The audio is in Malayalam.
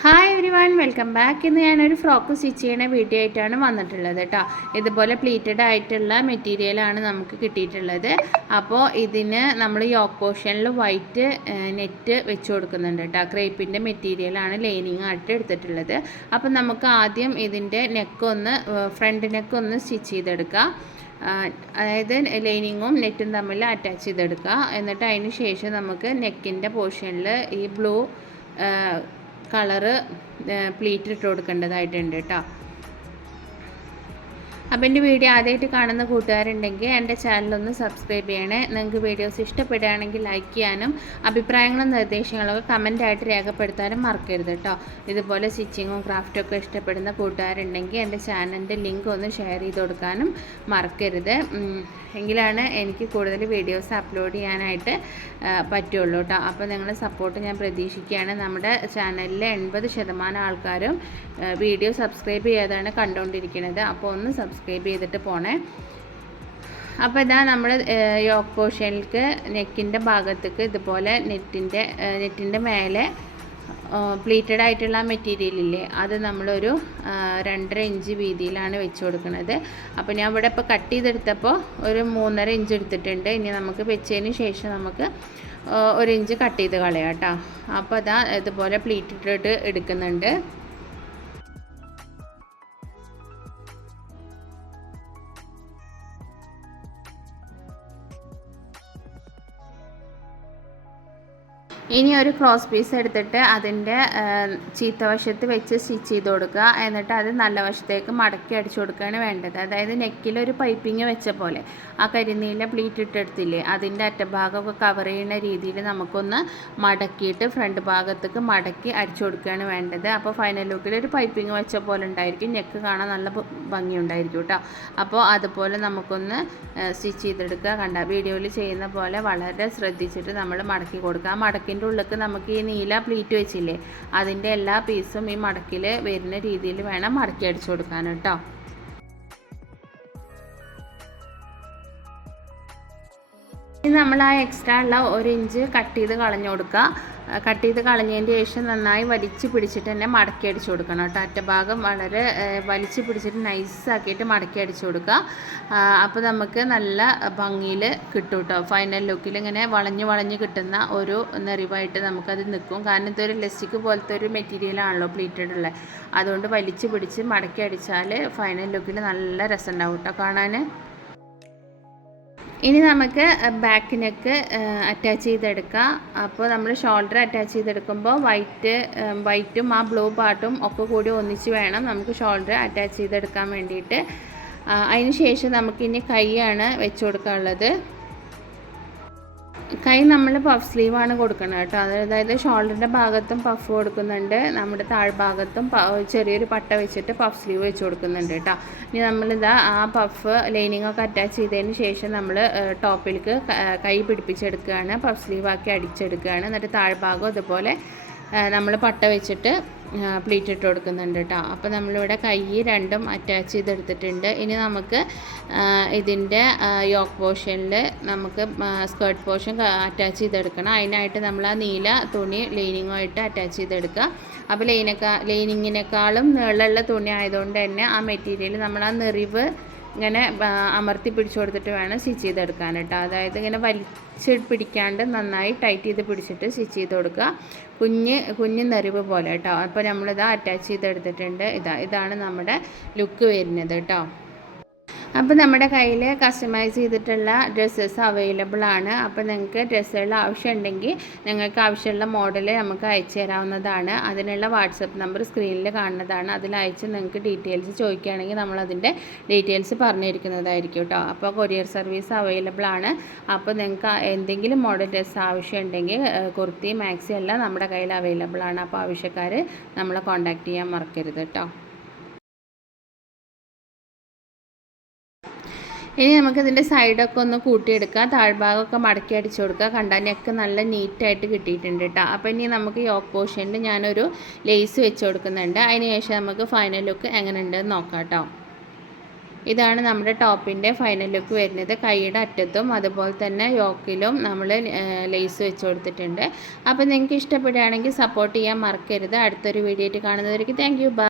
Hi everyone welcome back ഇന്ന് ഞാനൊരു ഫ്രോക്ക് സ്റ്റിച്ച് ചെയ്യണ വീഡിയോ ആയിട്ടാണ് വന്നിട്ടുള്ളത് കേട്ടോ ഇതുപോലെ പ്ലീറ്റഡ് ആയിട്ടുള്ള മെറ്റീരിയലാണ് നമുക്ക് കിട്ടിയിട്ടുള്ളത്. അപ്പോൾ ഇതിന് നമ്മൾ യോക്ക് പോർഷനിൽ വൈറ്റ് നെറ്റ് വെച്ച് കൊടുക്കുന്നുണ്ട് കേട്ടോ ക്രേപ്പിന്റെ മെറ്റീരിയലാണ് ലൈനിങ് ആയിട്ട് എടുത്തിട്ടുള്ളത്. അപ്പോൾ നമുക്ക് ആദ്യം ഇതിന്റെ നെക്കൊന്ന് ഫ്രണ്ട് നെക്കൊന്ന് സ്റ്റിച്ച് ചെയ്തെടുക്കാം. അതായത് ലൈനിങ്ങും നെറ്റും തമ്മിൽ അറ്റാച്ച് ചെയ്തെടുക്കുക എന്നിട്ട് അതിന് ശേഷം നമുക്ക് നെക്കിന്റെ പോർഷനിൽ ഈ ബ്ലൂ കളറ് പ്ലീറ്റ് ഇട്ട് കൊടുക്കേണ്ടതായിട്ടുണ്ട് കേട്ടോ അപ്പോൾ എന്റെ വീഡിയോ ആദ്യമായിട്ട് കാണുന്ന കൂട്ടുകാരുണ്ടെങ്കിൽ എന്റെ ചാനലൊന്ന് സബ്സ്ക്രൈബ് ചെയ്യണേ. നിങ്ങൾക്ക് വീഡിയോസ് ഇഷ്ടപ്പെടുകയാണെങ്കിൽ ലൈക്ക് ചെയ്യാനും അഭിപ്രായങ്ങളും നിർദ്ദേശങ്ങളൊക്കെ കമന്റായിട്ട് രേഖപ്പെടുത്താനും മറക്കരുത് കേട്ടോ. ഇതുപോലെ സ്റ്റിച്ചിങ്ങും ക്രാഫ്റ്റും ഒക്കെ ഇഷ്ടപ്പെടുന്ന കൂട്ടുകാരുണ്ടെങ്കിൽ എന്റെ ചാനലിന്റെ ലിങ്ക് ഒന്ന് ഷെയർ ചെയ്ത് കൊടുക്കാനും മറക്കരുത്. എങ്കിലാണ് എനിക്ക് കൂടുതൽ വീഡിയോസ് അപ്ലോഡ് ചെയ്യാനായിട്ട് പറ്റുള്ളൂ കേട്ടോ. അപ്പോൾ നിങ്ങളുടെ സപ്പോർട്ട് ഞാൻ പ്രതീക്ഷിക്കുകയാണ്. നമ്മുടെ ചാനലിലെ എൺപത് ശതമാനം ആൾക്കാരും വീഡിയോ സബ്സ്ക്രൈബ് ചെയ്യാതാണ് കണ്ടുകൊണ്ടിരിക്കുന്നത് അപ്പോൾ ഒന്ന് സബ്സ്ക്രൈബ് സബ്സ്ക്രൈബ് ചെയ്തിട്ട് പോണേ. അപ്പോൾ ഇതാ നമ്മൾ യോക്ക് പോർഷനിലേക്ക് നെക്കിന്റെ ഭാഗത്തേക്ക് ഇതുപോലെ നെറ്റിന്റെ നെറ്റിന്റെ മേലെ പ്ലീറ്റഡ് ആയിട്ടുള്ള മെറ്റീരിയൽ ഇല്ലേ അത് നമ്മളൊരു രണ്ടര ഇഞ്ച് വീതിയിലാണ് വെച്ച് കൊടുക്കുന്നത് അപ്പോൾ ഞാൻ ഇവിടെ ഇപ്പോൾ കട്ട് ചെയ്തെടുത്തപ്പോൾ ഒരു മൂന്നര ഇഞ്ച് എടുത്തിട്ടുണ്ട്. ഇനി നമുക്ക് വെച്ചതിന് ശേഷം നമുക്ക് ഒരു ഇഞ്ച് കട്ട് ചെയ്ത് കളയാം കേട്ടോ. അപ്പോൾ അതാ ഇതുപോലെ പ്ലീറ്റിട്ടിട്ട് എടുക്കുന്നുണ്ട്. ഇനി ഒരു ക്രോസ് പീസ് എടുത്തിട്ട് അതിന്റെ ചീത്തവശത്ത് വെച്ച് സ്റ്റിച്ച് ചെയ്ത് കൊടുക്കുക. എന്നിട്ട് അത് നല്ല വശത്തേക്ക് മടക്കി അടിച്ചു കൊടുക്കുകയാണ് വേണ്ടത്. അതായത് നെക്കിൽ ഒരു പൈപ്പിങ് വെച്ച പോലെ. ആ കരിനീല പ്ലീറ്റ് ഇട്ടെടുത്തില്ലേ? അതിന്റെ അറ്റഭാഗമൊക്കെ കവർ ചെയ്യുന്ന രീതിയിൽ നമുക്കൊന്ന് മടക്കിയിട്ട് ഫ്രണ്ട് ഭാഗത്തേക്ക് മടക്കി അടിച്ചു കൊടുക്കുകയാണ് വേണ്ടത്. അപ്പോൾ ഫൈനൽ ലുക്കിൽ ഒരു പൈപ്പിങ് വെച്ച പോലെ ഉണ്ടായിരിക്കും. നെക്ക് കാണാൻ നല്ല ഭംഗി ഉണ്ടായിരിക്കും കേട്ടോ. അപ്പോൾ അതുപോലെ നമുക്കൊന്ന് സ്റ്റിച്ച് ചെയ്തെടുക്കുക. കണ്ട? വീഡിയോയിൽ ചെയ്യുന്ന പോലെ വളരെ ശ്രദ്ധിച്ചിട്ട് നമ്മൾ മടക്കി കൊടുക്കുക. മടക്കിന്റെ അതിന്റെ ഉള്ളിലേക്ക് നമുക്ക് ഈ നീല പ്ലീറ്റ് വെച്ചില്ലേ അതിന്റെ എല്ലാ പീസും ഈ മടക്കിൽ വരുന്ന രീതിയിൽ വേണം മടക്കി അടിച്ചു കൊടുക്കാൻ കേട്ടോ. ഇനി നമ്മൾ ആ എക്സ്ട്രാ ഉള്ള ഒരു ഇഞ്ച് കട്ട് ചെയ്ത് കളഞ്ഞു കൊടുക്കുക കട്ട് ചെയ്ത് കളഞ്ഞതിന് ശേഷം നന്നായി വലിച്ചു പിടിച്ചിട്ട് തന്നെ മടക്കി അടിച്ചു കൊടുക്കണം കേട്ടോ. അറ്റഭാഗം വളരെ വലിച്ച് പിടിച്ചിട്ട് നൈസാക്കിയിട്ട് മടക്കി അടിച്ചു കൊടുക്കുക അപ്പോൾ നമുക്ക് നല്ല ഭംഗിയിൽ കിട്ടും കേട്ടോ. ഫൈനൽ ലുക്കിൽ ഇങ്ങനെ വളഞ്ഞ് വളഞ്ഞ് കിട്ടുന്ന ഒരു നെറിവായിട്ട് നമുക്കത് നിൽക്കും. കാരണം ഇതൊരു ലസ്റ്റിക് പോലത്തെ ഒരു മെറ്റീരിയലാണല്ലോ പ്ലീറ്റഡ് ഉള്ളത് അതുകൊണ്ട് വലിച്ച് പിടിച്ച് മടക്കി അടിച്ചാൽ ഫൈനൽ ലുക്കിൽ നല്ല രസമുണ്ടാവും കേട്ടോ കാണാൻ ഇനി നമുക്ക് ബാക്ക് നെക്ക് അറ്റാച്ച് ചെയ്തെടുക്കാം. അപ്പോൾ നമ്മൾ ഷോൾഡർ അറ്റാച്ച് ചെയ്തെടുക്കുമ്പോൾ വൈറ്റ് വൈറ്റും ആ ബ്ലൂ പാർട്ടും ഒക്കെ കൂടി ഒന്നിച്ച് വേണം നമുക്ക് ഷോൾഡർ അറ്റാച്ച് ചെയ്തെടുക്കാൻ വേണ്ടിയിട്ട്. അതിന് ശേഷം നമുക്കിനി കൈയാണ് വെച്ച് കൊടുക്കാനുള്ളത്. കൈ നമ്മൾ പഫ് സ്ലീവാണ് കൊടുക്കുന്നത് കേട്ടോ. അതായത് ഷോൾഡറിന്റെ ഭാഗത്തും പഫ് കൊടുക്കുന്നുണ്ട്. നമ്മുടെ താഴ്ഭാഗത്തും ചെറിയൊരു പട്ട വെച്ചിട്ട് പഫ് സ്ലീവ് വെച്ച് കൊടുക്കുന്നുണ്ട് കേട്ടോ. ഇനി നമ്മളിതാ ആ പഫ് ലൈനിങ് ഒക്കെ അറ്റാച്ച് ചെയ്തതിന് ശേഷം നമ്മൾ ടോപ്പിലേക്ക് കൈ പിടിപ്പിച്ചെടുക്കുകയാണ്. പഫ് സ്ലീവാക്കി അടിച്ചെടുക്കുകയാണ്. എന്നിട്ട് താഴ്ഭാഗം ഇതുപോലെ നമ്മൾ പട്ട വെച്ചിട്ട് പ്ലീറ്റ് ഇട്ട് കൊടുക്കുന്നുണ്ട് കേട്ടോ അപ്പോൾ നമ്മളിവിടെ കൈ രണ്ടും അറ്റാച്ച് ചെയ്തെടുത്തിട്ടുണ്ട്. ഇനി നമുക്ക് ഇതിന്റെ യോക്ക് പോർഷനിൽ നമുക്ക് സ്കേർട്ട് പോർഷൻ അറ്റാച്ച് ചെയ്തെടുക്കണം. അതിനായിട്ട് നമ്മൾ ആ നീല തുണി ലൈനിങ്ങുമായിട്ട് അറ്റാച്ച് ചെയ്തെടുക്കുക. അപ്പോൾ ലൈനക്കാ ലൈനിങ്ങിനേക്കാളും നീളമുള്ള തുണി ആയതുകൊണ്ട് തന്നെ ആ മെറ്റീരിയൽ നമ്മൾ ആ നെറിവ് ഇങ്ങനെ അമർത്തി പിടിച്ചു കൊടുത്തിട്ട് വേണം സ്റ്റിച്ച് ചെയ്തെടുക്കാൻ കേട്ടോ. അതായത് ഇങ്ങനെ വലിച്ച് പിടിക്കാണ്ട് നന്നായി ടൈറ്റ് ചെയ്ത് പിടിച്ചിട്ട് സ്റ്റിച്ച് ചെയ്ത് കൊടുക്കുക. കുഞ്ഞ് കുഞ്ഞ് നെറിവ് പോലെ കേട്ടോ. അപ്പോൾ നമ്മളിതാ അറ്റാച്ച് ചെയ്തെടുത്തിട്ടുണ്ട്. ഇതാ ഇതാണ് നമ്മുടെ ലുക്ക് വരുന്നത് കേട്ടോ. അപ്പോൾ നമ്മുടെ കയ്യിൽ കസ്റ്റമൈസ് ചെയ്തിട്ടുള്ള ഡ്രസ്സസ് അവൈലബിൾ ആണ്. അപ്പോൾ നിങ്ങൾക്ക് ഡ്രസ്സുകൾ ആവശ്യമുണ്ടെങ്കിൽ നിങ്ങൾക്ക് ആവശ്യമുള്ള മോഡൽ നമുക്ക് അയച്ചു തരാവുന്നതാണ്. അതിനുള്ള വാട്സപ്പ് നമ്പർ സ്ക്രീനിൽ കാണുന്നതാണ്. അതിൽ അയച്ച് നിങ്ങൾക്ക് ഡീറ്റെയിൽസ് ചോദിക്കുകയാണെങ്കിൽ നമ്മളതിന്റെ ഡീറ്റെയിൽസ് പറഞ്ഞിരിക്കുന്നതായിരിക്കും കേട്ടോ അപ്പോൾ കൊറിയർ സർവീസ് അവൈലബിൾ ആണ്. അപ്പോൾ നിങ്ങൾക്ക് എന്തെങ്കിലും മോഡൽ ഡ്രസ്സ് ആവശ്യം ഉണ്ടെങ്കിൽ കുർത്തി മാക്സി എല്ലാം നമ്മുടെ കയ്യിൽ അവൈലബിൾ ആണ്. അപ്പോൾ ആവശ്യക്കാർ നമ്മളെ കോൺടാക്റ്റ് ചെയ്യാൻ മറക്കരുത് കേട്ടോ ഇനി നമുക്കിതിന്റെ സൈഡൊക്കെ ഒന്ന് കൂട്ടിയെടുക്കാം. താഴ്ഭാഗമൊക്കെ മടക്കി അടിച്ചു കൊടുക്കുക. കണ്ടാനൊക്കെ നല്ല നീറ്റായിട്ട് കിട്ടിയിട്ടുണ്ട് കേട്ടോ അപ്പോൾ ഇനി നമുക്ക് യോക്ക് പോർഷനിൽ ഞാനൊരു ലേസ് വെച്ച് കൊടുക്കുന്നുണ്ട്. അതിന് ശേഷം നമുക്ക് ഫൈനൽ ലുക്ക് എങ്ങനെ ഉണ്ടെന്ന് നോക്കാം കേട്ടോ ഇതാണ് നമ്മുടെ ടോപ്പിന്റെ ഫൈനൽ ലുക്ക് വരുന്നത്. കൈയുടെ അറ്റത്തും അതുപോലെ തന്നെ യോക്കിലും നമ്മൾ ലേസ് വെച്ച് കൊടുത്തിട്ടുണ്ട്. അപ്പോൾ നിങ്ങൾക്ക് ഇഷ്ടപ്പെടുകയാണെങ്കിൽ സപ്പോർട്ട് ചെയ്യാൻ മറക്കരുത്. അടുത്തൊരു വീഡിയോ ആയിട്ട് കാണുന്നവർക്ക് താങ്ക് യു